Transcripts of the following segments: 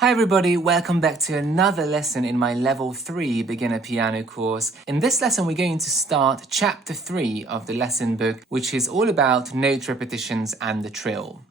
Hi everybody, welcome back to another lesson in my Level 3 beginner piano course. In this lesson we're going to start chapter 3 of the lesson book, which is all about note repetitions and the trill.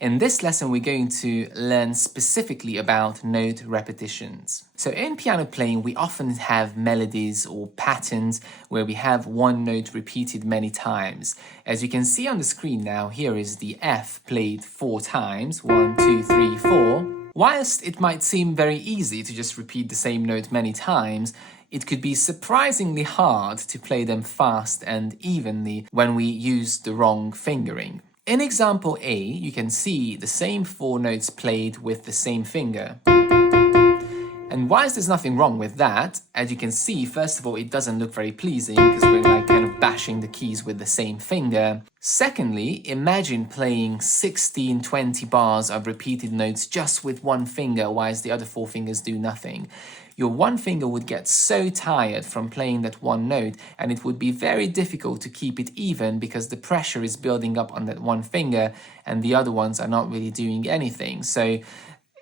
In this lesson we're going to learn specifically about note repetitions. So in piano playing we often have melodies or patterns where we have one note repeated many times. As you can see on the screen now, here is the F played 4 times, 1, 2, 3, 4. Whilst it might seem very easy to just repeat the same note many times, it could be surprisingly hard to play them fast and evenly when we use the wrong fingering. In example A, you can see the same 4 notes played with the same finger. And whilst there's nothing wrong with that, as you can see, first of all, it doesn't look very pleasing because we're like kind of bashing the keys with the same finger. Secondly, imagine playing 16, 20 bars of repeated notes just with one finger whilst the other 4 fingers do nothing. Your one finger would get so tired from playing that one note, and it would be very difficult to keep it even because the pressure is building up on that one finger and the other ones are not really doing anything. So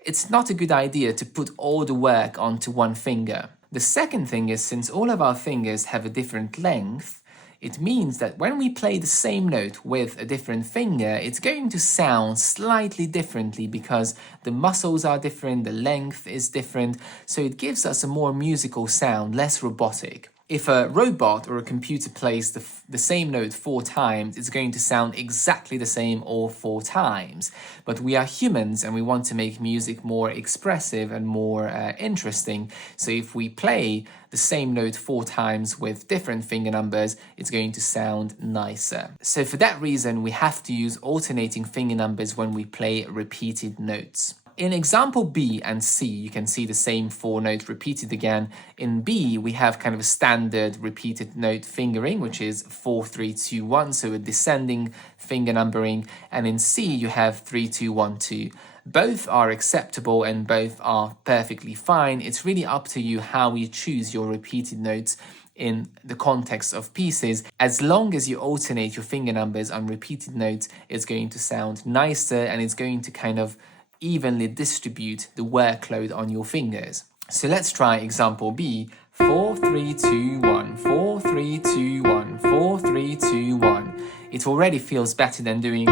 it's not a good idea to put all the work onto one finger. The second thing is, since all of our fingers have a different length, it means that when we play the same note with a different finger, it's going to sound slightly differently because the muscles are different, the length is different, so it gives us a more musical sound, less robotic. If a robot or a computer plays the same note 4 times, it's going to sound exactly the same all 4 times. But we are humans and we want to make music more expressive and more interesting. So if we play the same note 4 times with different finger numbers, it's going to sound nicer. So for that reason, we have to use alternating finger numbers when we play repeated notes. In example B and C, you can see the same 4 notes repeated again. In B, we have kind of a standard repeated note fingering, which is 4, 3, 2, 1, so a descending finger numbering. And in C, you have 3, 2, 1, 2. Both are acceptable and both are perfectly fine. It's really up to you how you choose your repeated notes in the context of pieces. As long as you alternate your finger numbers on repeated notes, it's going to sound nicer and it's going to kind of evenly distribute the workload on your fingers. So let's try example B. 4, 3, 2, 1, 4, 3, 2, 1, 4, 3, 2, 1. It already feels better than doing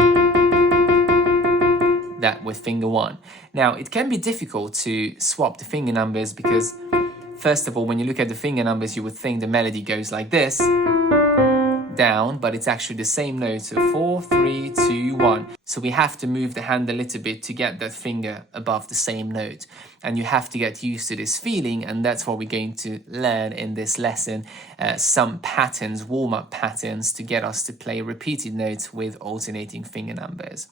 that with finger 1. Now, it can be difficult to swap the finger numbers because, first of all, when you look at the finger numbers, you would think the melody goes like this, down, but it's actually the same note, so 4, 3, 2, 1. So we have to move the hand a little bit to get that finger above the same note. And you have to get used to this feeling, and that's what we're going to learn in this lesson. Some patterns, warm-up patterns, to get us to play repeated notes with alternating finger numbers.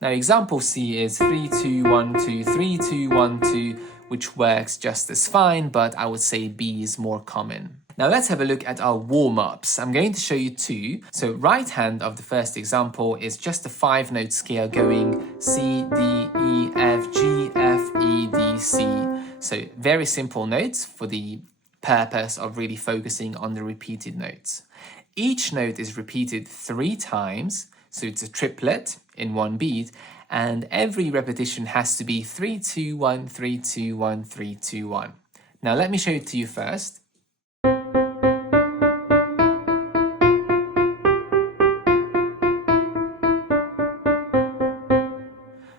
Now example C is 3, 2, 1, 2, 3, 2, 1, 2, which works just as fine, but I would say B is more common. Now let's have a look at our warm-ups. I'm going to show you 2. So right hand of the first example is just a 5-note scale going C, D, E, F, G, F, E, D, C. So very simple notes for the purpose of really focusing on the repeated notes. Each note is repeated 3 times, so it's a triplet in one beat, and every repetition has to be 3, 2, 1, 3, 2, 1, 3, 2, 1. Now let me show it to you first.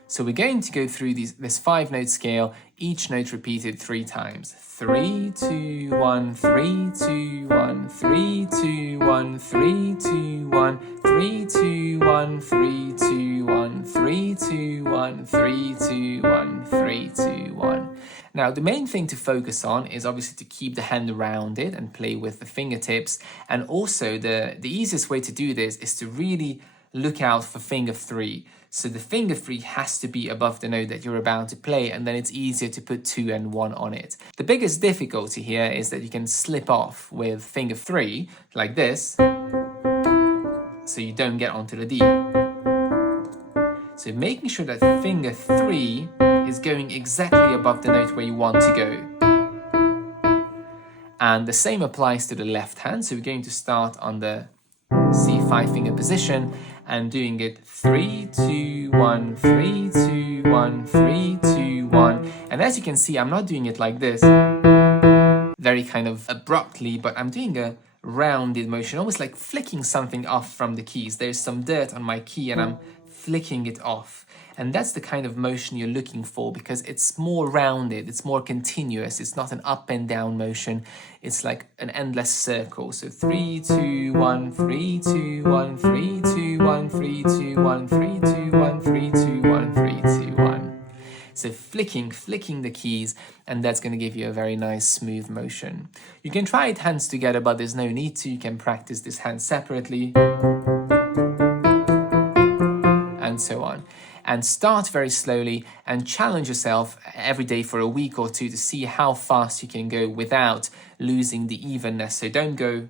So we're going to go through this 5-note scale, each note repeated 3 times. 3, 2, 1, 3, 2, 1, 3, 2, 1, 3, 2, 1, 3, 2, 1, 3, 2, 1, 3, 2, 1, 3, 2, 1, 3, 2, 1. Now the main thing to focus on is obviously to keep the hand rounded and play with the fingertips. And also the easiest way to do this is to really look out for finger 3. So the finger 3 has to be above the note that you're about to play, and then it's easier to put 2 and 1 on it. The biggest difficulty here is that you can slip off with finger 3, like this, so you don't get onto the D. So making sure that finger 3 is going exactly above the note where you want to go. And the same applies to the left hand, so we're going to start on the C5 finger position, and doing it 3, 2, 1, 3, 2, 1, 3, 2, 1. And as you can see, I'm not doing it like this, very kind of abruptly, but I'm doing a rounded motion, almost like flicking something off from the keys. There's some dirt on my key and I'm flicking it off. And that's the kind of motion you're looking for, because it's more rounded, it's more continuous, it's not an up and down motion, it's like an endless circle. So 3, 2, 1, 3, 2, 1, 3, 2, 1, 3, 2, 1, 3, 2, 1, 3, 2, 1, 3, 2, 1. So flicking the keys, and that's going to give you a very nice smooth motion. You can try it hands together, but there's no need to. You can practice this hand separately, and so on. And start very slowly and challenge yourself every day for a week or two to see how fast you can go without losing the evenness. So don't go.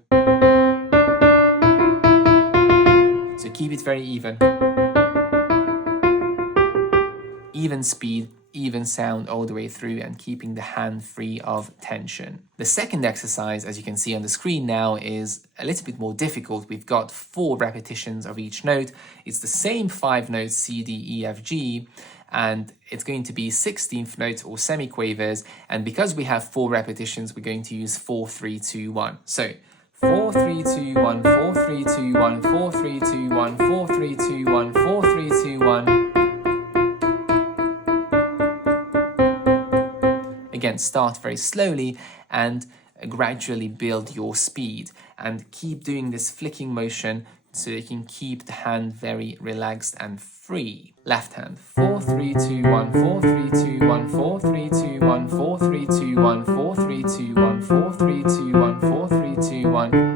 So keep it very even. Even speed, even sound all the way through, and keeping the hand free of tension. The second exercise, as you can see on the screen now, is a little bit more difficult. We've got 4 repetitions of each note. It's the same 5 notes, C, D, E, F, G, and it's going to be 16th notes or semiquavers. And because we have 4 repetitions, we're going to use 4, 3, 2, 1. So 4, 3, 2, 1, 4, 3, 2, 1, 4, 3, 2, 1, 4, 3, 2, 1, 4, 3, 2, 1. Again, start very slowly and gradually build your speed, and keep doing this flicking motion so you can keep the hand very relaxed and free. Left hand, 4, 3, 2, 1, 4, 3, 2, 1, 4, 3, 2, 1, 4, 3, 2, 1, 4, 3, 2, 1, 4, 3, 2, 1, 4, 3, 2, 1.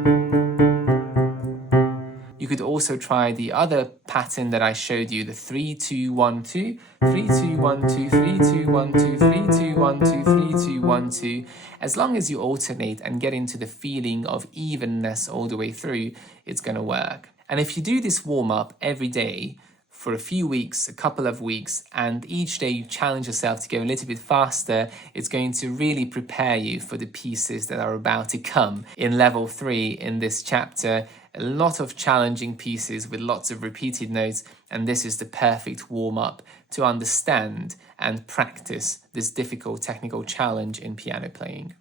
You could also try the other pattern that I showed you, the 3, 2, 1, 2, 3, 2, 1, 2, 3, 2, 1, 2, 3, 2, 1, 2, 3, 2, 1, 2. As long as you alternate and get into the feeling of evenness all the way through, it's going to work. And if you do this warm-up every day for a few weeks, a couple of weeks, and each day you challenge yourself to go a little bit faster, it's going to really prepare you for the pieces that are about to come in level 3 in this chapter. A lot of challenging pieces with lots of repeated notes, and this is the perfect warm-up to understand and practice this difficult technical challenge in piano playing.